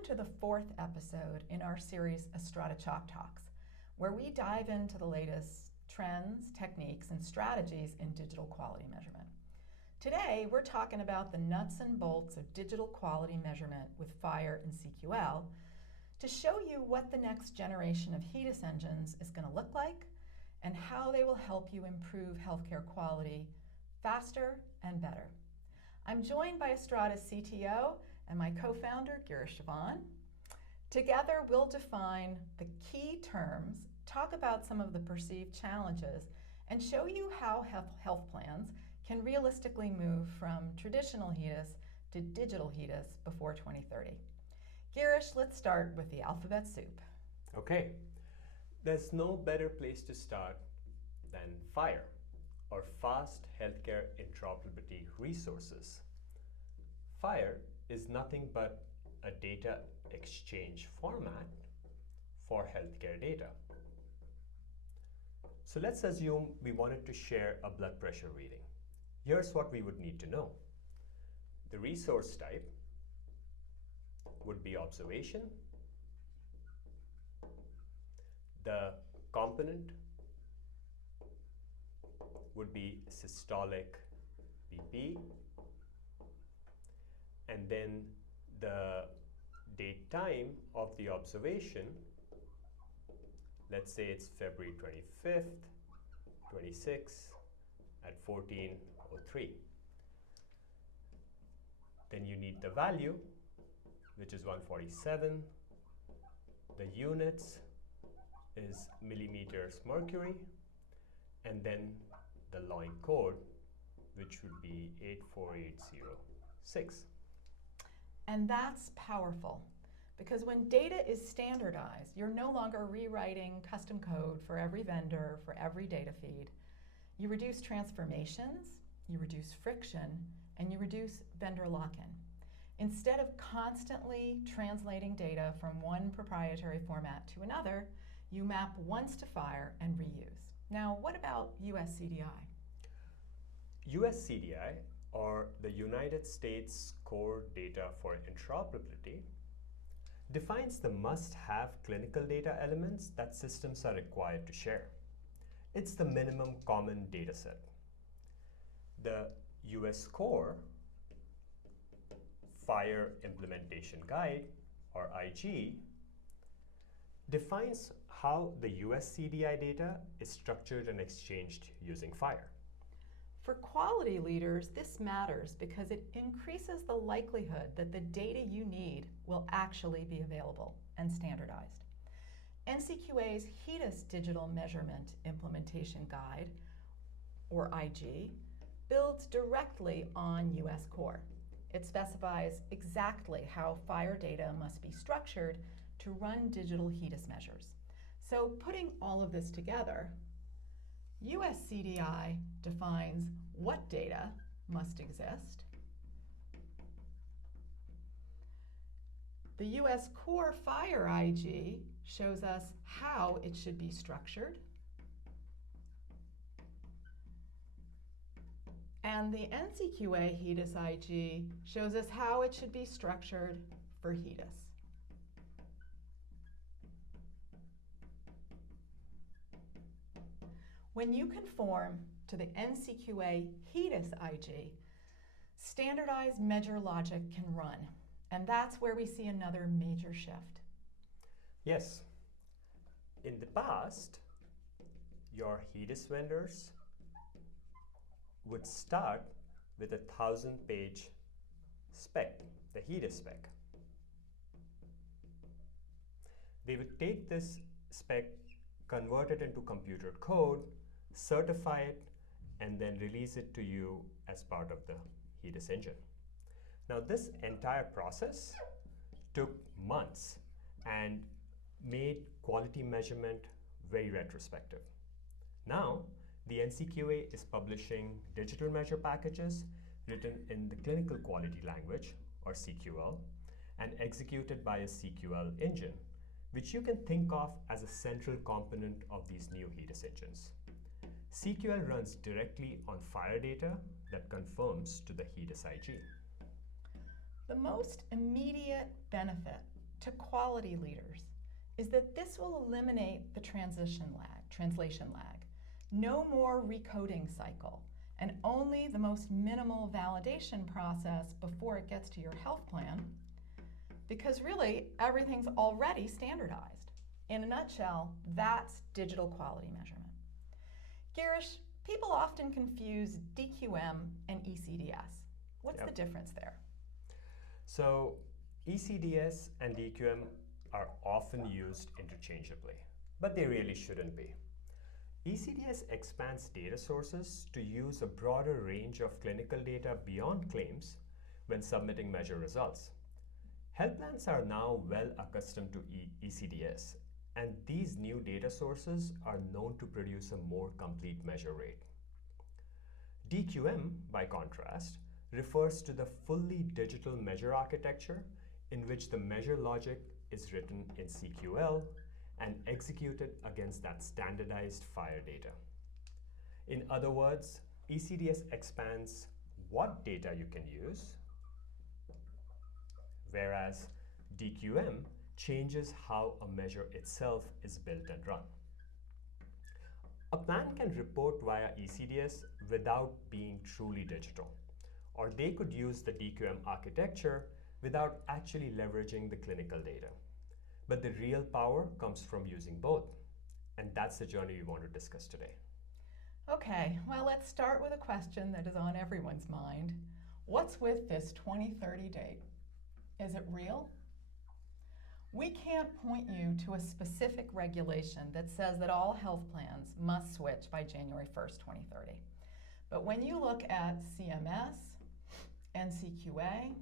Welcome to the fourth episode in our series Astrata Chalk Talks, where we dive into the latest trends, techniques, and strategies in digital quality measurement. Today, we're talking about the nuts and bolts of digital quality measurement with FHIR and CQL to show you what the next generation of HEDIS engines is going to look like and how they will help you improve healthcare quality faster and better. I'm joined by Astrata's CTO and my co-founder, Girish Chavan. Together, we'll define the key terms, talk about some of the perceived challenges, and show you how health plans can realistically move from traditional HEDIS to digital HEDIS before 2030. Girish, let's start with the alphabet soup. Okay, there's no better place to start than FHIR, or Fast Healthcare Interoperability Resources. FHIR is nothing but a data exchange format for healthcare data. So let's assume we wanted to share a blood pressure reading. Here's what we would need to know. The resource type would be observation. The component would be systolic BP, and then the date time of the observation, let's say it's February 25th, 26 at 14:03. Then you need the value, which is 147. The units is millimeters mercury, and then the line code, which would be 84806. And that's powerful, because when data is standardized, you're no longer rewriting custom code for every vendor, for every data feed. You reduce transformations, you reduce friction, and you reduce vendor lock-in. Instead of constantly translating data from one proprietary format to another, you map once to FHIR and reuse. Now, what about US CDI? US CDI, or the United States Core Data for Interoperability, defines the must-have clinical data elements that systems are required to share. It's the minimum common data set. The US Core FHIR Implementation Guide, or IG, defines how the US CDI data is structured and exchanged using FHIR. For quality leaders, this matters because it increases the likelihood that the data you need will actually be available and standardized. NCQA's HEDIS Digital Measurement Implementation Guide, or IG, builds directly on US Core. It specifies exactly how FHIR data must be structured to run digital HEDIS measures. So putting all of this together, US CDI defines what data must exist. The US Core FHIR IG shows us how it should be structured. And the NCQA HEDIS IG shows us how it should be structured for HEDIS. When you conform to the NCQA HEDIS IG, standardized measure logic can run. And that's where we see another major shift. Yes. In the past, your HEDIS vendors would start with a 1,000-page spec, the HEDIS spec. They would take this spec, convert it into computer code, certify it, and then release it to you as part of the HEDIS engine. Now, this entire process took months and made quality measurement very retrospective. Now, the NCQA is publishing digital measure packages written in the clinical quality language, or CQL, and executed by a CQL engine, which you can think of as a central component of these new HEDIS engines. CQL runs directly on FHIR data that conforms to the HEDIS IG. The most immediate benefit to quality leaders is that this will eliminate the translation lag. No more recoding cycle, and only the most minimal validation process before it gets to your health plan, because really everything's already standardized. In a nutshell, that's digital quality measurement. Girish, people often confuse DQM and ECDS. What's the difference there? So ECDS and DQM are often used interchangeably, but they really shouldn't be. ECDS expands data sources to use a broader range of clinical data beyond claims when submitting measure results. Health plans are now well accustomed to ECDS, and these new data sources are known to produce a more complete measure rate. DQM, by contrast, refers to the fully digital measure architecture in which the measure logic is written in CQL and executed against that standardized FHIR data. In other words, ECDS expands what data you can use, whereas DQM changes how a measure itself is built and run. A plan can report via ECDS without being truly digital, or they could use the DQM architecture without actually leveraging the clinical data. But the real power comes from using both, and that's the journey we want to discuss today. Okay, well, let's start with a question that is on everyone's mind. What's with this 2030 date? Is it real? We can't point you to a specific regulation that says that all health plans must switch by January 1st, 2030. But when you look at CMS, NCQA,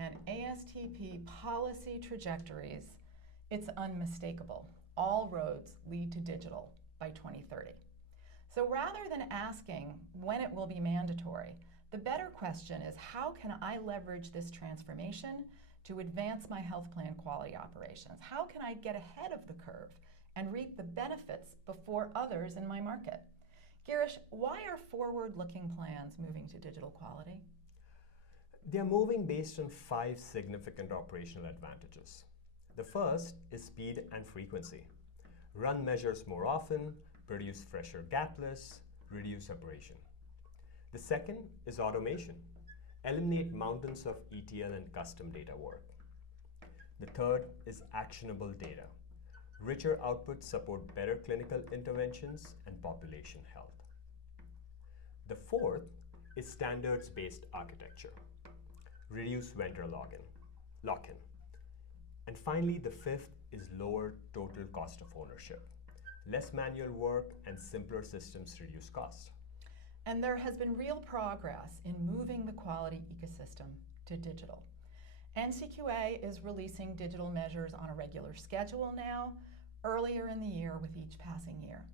and ASTP policy trajectories, it's unmistakable. All roads lead to digital by 2030. So rather than asking when it will be mandatory, the better question is, how can I leverage this transformation to advance my health plan quality operations? How can I get ahead of the curve and reap the benefits before others in my market? Girish, why are forward-looking plans moving to digital quality? They're moving based on 5 significant operational advantages. The first is speed and frequency. Run measures more often, produce fresher gap lists, reduce aberration. The second is automation. Eliminate mountains of ETL and custom data work. The third is actionable data. Richer outputs support better clinical interventions and population health. The fourth is standards-based architecture. Reduce vendor lock-in. And finally, the fifth is lower total cost of ownership. Less manual work and simpler systems reduce cost. And there has been real progress in moving the quality ecosystem to digital. NCQA is releasing digital measures on a regular schedule now, earlier in the year with each passing year.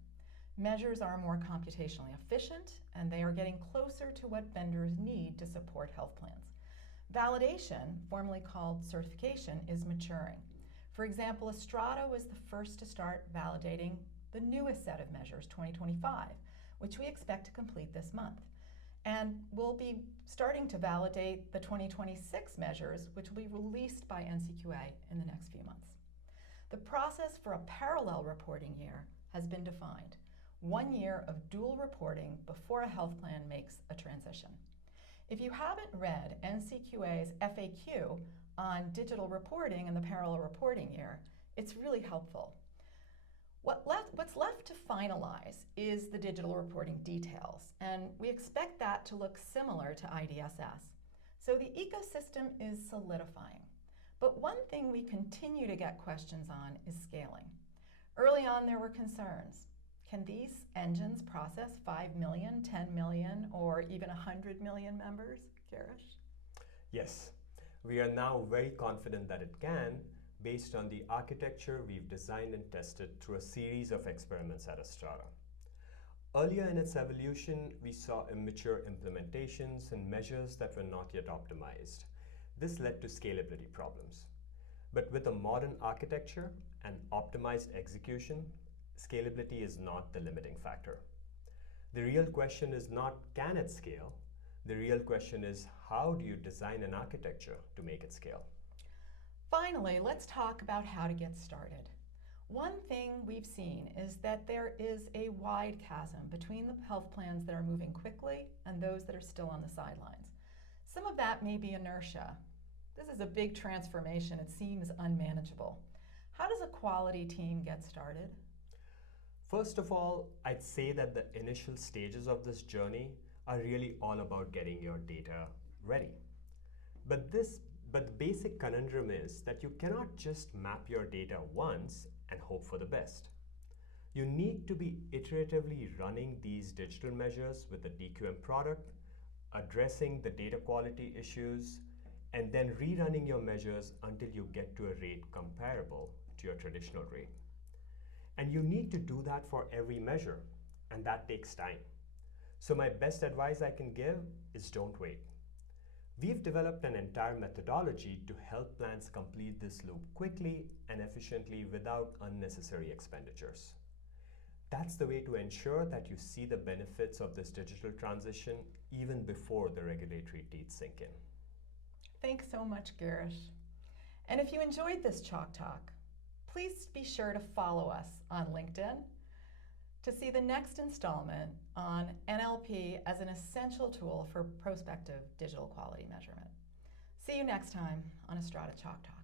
Measures are more computationally efficient, and they are getting closer to what vendors need to support health plans. Validation, formerly called certification, is maturing. For example, Astrata was the first to start validating the newest set of measures, 2025, which we expect to complete this month. And we'll be starting to validate the 2026 measures, which will be released by NCQA in the next few months. The process for a parallel reporting year has been defined. 1 year of dual reporting before a health plan makes a transition. If you haven't read NCQA's FAQ on digital reporting and the parallel reporting year, it's really helpful. What's left to finalize is the digital reporting details, and we expect that to look similar to IDSS. So the ecosystem is solidifying. But one thing we continue to get questions on is scaling. Early on, there were concerns. Can these engines process 5 million, 10 million, or even 100 million members, Girish? Yes, we are now very confident that it can, based on the architecture we've designed and tested through a series of experiments at Astrata. Earlier in its evolution, we saw immature implementations and measures that were not yet optimized. This led to scalability problems. But with a modern architecture and optimized execution, scalability is not the limiting factor. The real question is not, can it scale? The real question is, how do you design an architecture to make it scale? Finally, let's talk about how to get started. One thing we've seen is that there is a wide chasm between the health plans that are moving quickly and those that are still on the sidelines. Some of that may be inertia. This is a big transformation. It seems unmanageable. How does a quality team get started? First of all, I'd say that the initial stages of this journey are really all about getting your data ready. But the basic conundrum is that you cannot just map your data once and hope for the best. You need to be iteratively running these digital measures with the DQM product, addressing the data quality issues, and then rerunning your measures until you get to a rate comparable to your traditional rate. And you need to do that for every measure, and that takes time. So my best advice I can give is don't wait. We've developed an entire methodology to help plans complete this loop quickly and efficiently without unnecessary expenditures. That's the way to ensure that you see the benefits of this digital transition even before the regulatory teeth sink in. Thanks so much, Girish. And if you enjoyed this Chalk Talk, please be sure to follow us on LinkedIn to see the next installment on NLP as an essential tool for prospective digital quality measurement. See you next time on Astrata Chalk Talk.